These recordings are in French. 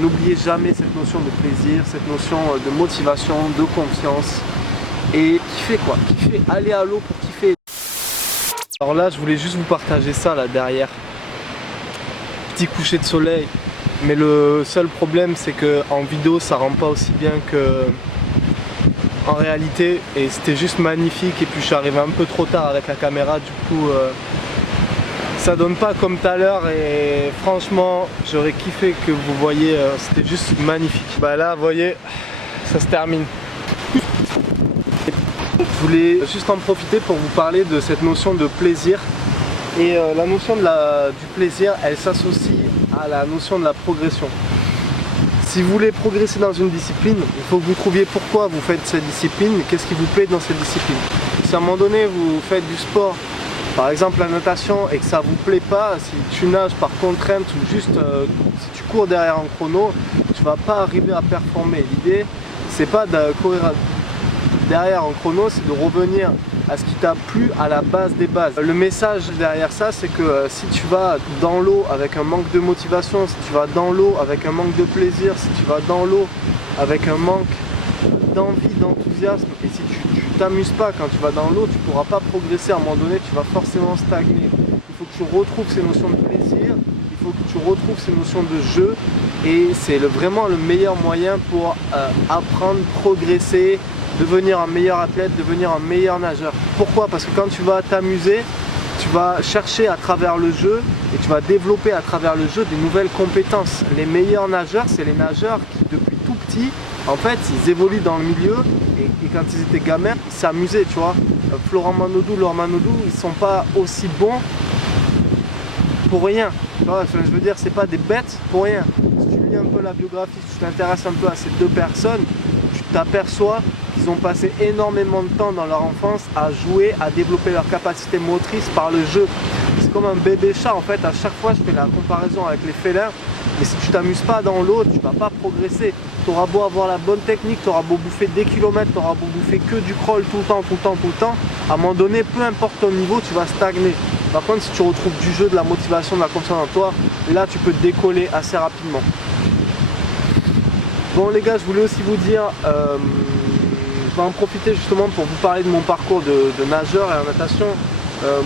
N'oubliez jamais cette notion de plaisir, cette notion de motivation, de confiance et kiffer quoi, kiffer, aller à l'eau pour kiffer. Alors là je voulais juste vous partager ça là derrière, petit coucher de soleil, mais le seul problème c'est que en vidéo ça rend pas aussi bien que en réalité, et c'était juste magnifique et puis je suis arrivé un peu trop tard avec la caméra, du coup ça donne pas comme tout à l'heure et franchement j'aurais kiffé que vous voyez, c'était juste magnifique. Bah là vous voyez, ça se termine. Je voulais juste en profiter pour vous parler de cette notion de plaisir. Et la notion du plaisir, elle s'associe à la notion de la progression. Si vous voulez progresser dans une discipline, il faut que vous trouviez pourquoi vous faites cette discipline, qu'est-ce qui vous plaît dans cette discipline. Si à un moment donné vous faites du sport, par exemple la natation, et que ça vous plaît pas, si tu nages par contrainte ou juste si tu cours derrière un chrono, tu vas pas arriver à performer. L'idée, c'est pas de courir derrière un chrono, c'est de revenir à ce qui t'a plu à la base des bases. Le message derrière ça, c'est que si tu vas dans l'eau avec un manque de motivation, si tu vas dans l'eau avec un manque de plaisir, si tu vas dans l'eau avec un manque d'envie, d'enthousiasme, et si tu t'amuses pas quand tu vas dans l'eau, tu pourras pas progresser. À un moment donné, tu vas forcément stagner. Il faut que tu retrouves ces notions de plaisir, il faut que tu retrouves ces notions de jeu, et c'est vraiment le meilleur moyen pour apprendre, progresser, devenir un meilleur athlète, devenir un meilleur nageur. Pourquoi? Parce que quand tu vas t'amuser, tu vas chercher à travers le jeu et tu vas développer à travers le jeu des nouvelles compétences. Les meilleurs nageurs, c'est les nageurs qui depuis tout petit, en fait, ils évoluent dans le milieu et quand ils étaient gamins, ils s'amusaient, tu vois. Florent Manodou, Laure Manodou, ils sont pas aussi bons pour rien. Tu vois, je veux dire, c'est pas des bêtes pour rien. Si tu lis un peu la biographie, si tu t'intéresses un peu à ces deux personnes, tu t'aperçois qu'ils ont passé énormément de temps dans leur enfance à jouer, à développer leur capacité motrice par le jeu. C'est comme un bébé chat en fait, à chaque fois je fais la comparaison avec les félins, mais si tu t'amuses pas dans l'eau, tu vas pas progresser. Tu auras beau avoir la bonne technique, tu auras beau bouffer des kilomètres, tu auras beau bouffer que du crawl tout le temps, à un moment donné, peu importe ton niveau, tu vas stagner. Par contre, si tu retrouves du jeu, de la motivation, de la confiance en toi, là tu peux décoller assez rapidement. Bon les gars, je voulais aussi vous dire, je vais en profiter justement pour vous parler de mon parcours de nageur et en natation.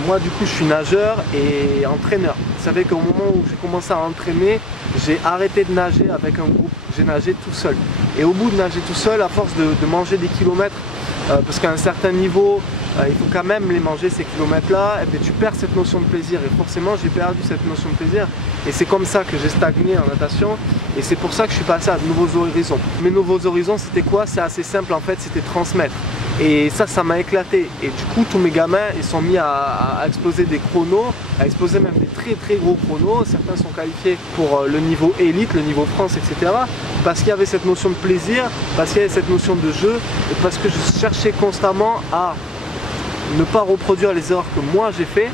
Moi du coup je suis nageur et entraîneur. Vous savez qu'au moment où j'ai commencé à entraîner, j'ai arrêté de nager avec un groupe, j'ai nagé tout seul. Et au bout de nager tout seul, à force de manger des kilomètres, parce qu'à un certain niveau, il faut quand même les manger ces kilomètres là, et bien tu perds cette notion de plaisir et forcément j'ai perdu cette notion de plaisir et c'est comme ça que j'ai stagné en natation et c'est pour ça que je suis passé à de nouveaux horizons. Mes nouveaux horizons c'était quoi? C'est assez simple en fait, c'était transmettre et ça m'a éclaté et du coup tous mes gamins ils sont mis à exploser des chronos, à exploser même des très gros chronos. Certains sont qualifiés pour le niveau élite, le niveau France, etc. parce qu'il y avait cette notion de plaisir, parce qu'il y avait cette notion de jeu et parce que je cherchais constamment à ne pas reproduire les erreurs que moi j'ai fait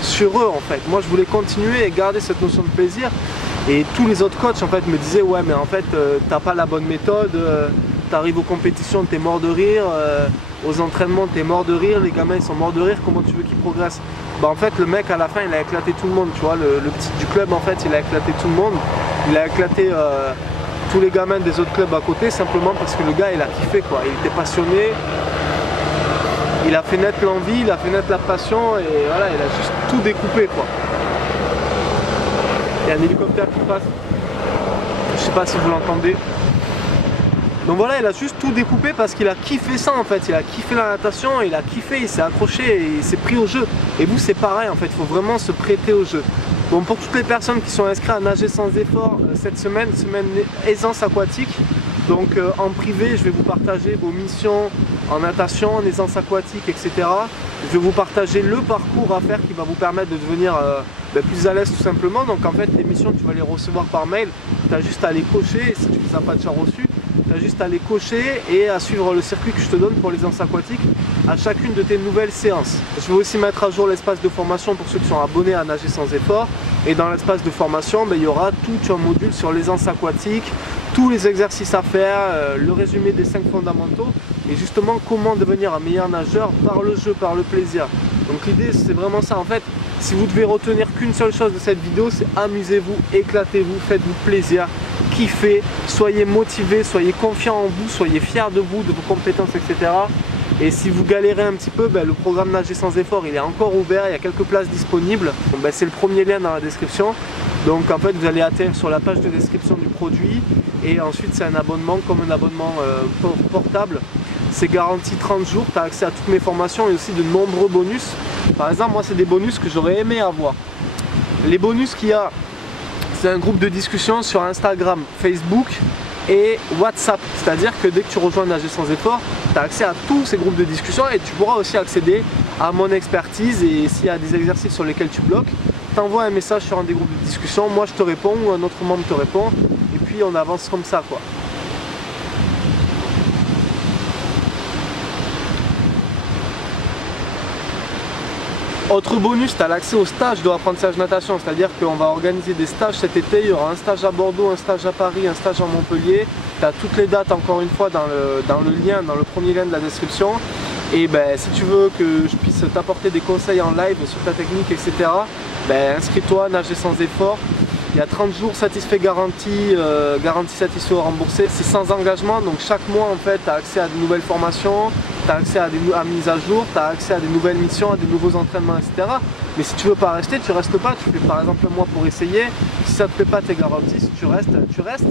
sur eux en fait. Moi je voulais continuer et garder cette notion de plaisir et tous les autres coachs en fait me disaient ouais mais en fait t'as pas la bonne méthode, t'arrives aux compétitions t'es mort de rire, aux entraînements t'es mort de rire, les gamins ils sont morts de rire, comment tu veux qu'ils progressent? Bah en fait le mec à la fin il a éclaté tout le monde, tu vois, le petit du club en fait il a éclaté tout le monde, il a éclaté tous les gamins des autres clubs à côté simplement parce que le gars il a kiffé quoi, il était passionné. Il a fait naître l'envie, il a fait naître la passion et voilà, il a juste tout découpé quoi. Il y a un hélicoptère qui passe, je sais pas si vous l'entendez. Donc voilà, il a juste tout découpé parce qu'il a kiffé ça en fait, il a kiffé la natation, il a kiffé, il s'est accroché et il s'est pris au jeu. Et vous c'est pareil en fait, il faut vraiment se prêter au jeu. Bon pour toutes les personnes qui sont inscrites à nager sans effort cette semaine aisance aquatique. Donc en privé, je vais vous partager vos missions en natation, en aisance aquatique, etc. Je vais vous partager le parcours à faire qui va vous permettre de devenir plus à l'aise tout simplement. Donc en fait, les missions, tu vas les recevoir par mail. Tu as juste à les cocher, si tu ne les as pas déjà reçues, tu as juste à les cocher et à suivre le circuit que je te donne pour l'aisance aquatique à chacune de tes nouvelles séances. Je vais aussi mettre à jour l'espace de formation pour ceux qui sont abonnés à Nager sans effort. Et dans l'espace de formation, il y aura tout un module sur l'aisance aquatique, tous les exercices à faire, le résumé des 5 fondamentaux et justement comment devenir un meilleur nageur par le jeu, par le plaisir. Donc l'idée c'est vraiment ça en fait, si vous devez retenir qu'une seule chose de cette vidéo, c'est amusez-vous, éclatez-vous, faites-vous plaisir, kiffez, soyez motivés, soyez confiants en vous, soyez fiers de vous, de vos compétences, etc. Et si vous galérez un petit peu, le programme Nager sans effort il est encore ouvert, il y a quelques places disponibles. C'est le premier lien dans la description. Donc en fait vous allez atterrir sur la page de description du produit et ensuite c'est un abonnement comme un abonnement portable. C'est garanti 30 jours, tu as accès à toutes mes formations et aussi de nombreux bonus. Par exemple moi c'est des bonus que j'aurais aimé avoir. Les bonus qu'il y a, c'est un groupe de discussion sur Instagram, Facebook et WhatsApp. C'est-à-dire que dès que tu rejoins Nager sans effort, tu as accès à tous ces groupes de discussion et tu pourras aussi accéder à mon expertise et s'il y a des exercices sur lesquels tu bloques, t'envoies un message sur un des groupes de discussion, moi je te réponds ou un autre membre te répond et puis on avance comme ça quoi. Autre bonus, tu as l'accès au stage de l'apprentissage natation, c'est-à-dire qu'on va organiser des stages cet été, il y aura un stage à Bordeaux, un stage à Paris, un stage à Montpellier. Tu as toutes les dates encore une fois dans le lien, dans le premier lien de la description. Et si tu veux que je puisse t'apporter des conseils en live sur ta technique, etc., inscris-toi, Nager sans effort. Il y a 30 jours satisfait garantie, garantie satisfait ou remboursé. C'est sans engagement, donc chaque mois en fait tu as accès à de nouvelles formations, tu as accès à des mises à jour, tu as accès à des nouvelles missions, à des nouveaux entraînements, etc. Mais si tu veux pas rester, tu restes pas, tu fais par exemple un mois pour essayer. Si ça te plaît pas, tu es garanti, si tu restes, tu restes.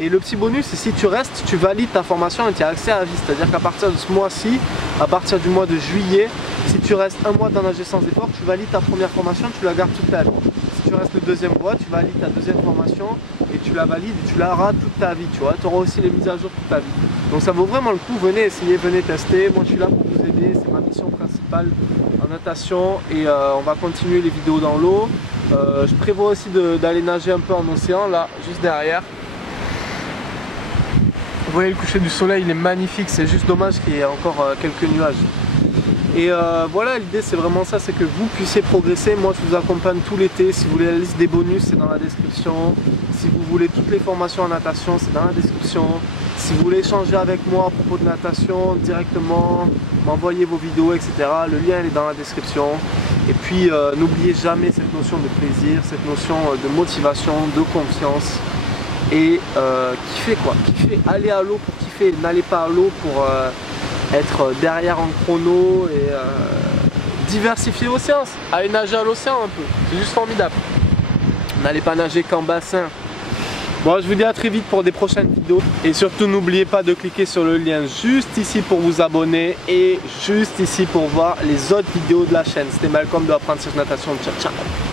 Et le petit bonus, c'est si tu restes, tu valides ta formation et tu as accès à vie. C'est-à-dire qu'à partir de ce mois-ci, à partir du mois de juillet, si tu restes un mois dans Nager sans effort, tu valides ta première formation, tu la gardes toute ta vie. Si tu restes le deuxième mois, tu valides ta deuxième formation et tu la valides et tu l'auras toute ta vie, tu vois. Tu auras aussi les mises à jour toute ta vie. Donc ça vaut vraiment le coup, venez essayer, venez tester. Moi je suis là pour vous aider, c'est ma mission principale en natation et on va continuer les vidéos dans l'eau. Je prévois aussi d'aller nager un peu en océan, là, juste derrière. Vous voyez le coucher du soleil, il est magnifique, c'est juste dommage qu'il y ait encore quelques nuages. Et voilà, l'idée c'est vraiment ça, c'est que vous puissiez progresser. Moi je vous accompagne tout l'été. Si vous voulez la liste des bonus, c'est dans la description. Si vous voulez toutes les formations en natation, c'est dans la description. Si vous voulez échanger avec moi à propos de natation directement, m'envoyer vos vidéos, etc. Le lien il est dans la description. Et puis n'oubliez jamais cette notion de plaisir, cette notion de motivation, de confiance. Et kiffer quoi, kiffer, aller à l'eau pour kiffer, n'allez pas à l'eau pour être derrière en chrono et diversifier vos séances. Allez nager à l'océan un peu, c'est juste formidable. N'allez pas nager qu'en bassin. Bon, je vous dis à très vite pour des prochaines vidéos. Et surtout n'oubliez pas de cliquer sur le lien juste ici pour vous abonner et juste ici pour voir les autres vidéos de la chaîne. C'était Malcolm de Apprentissage Natation. Ciao ciao.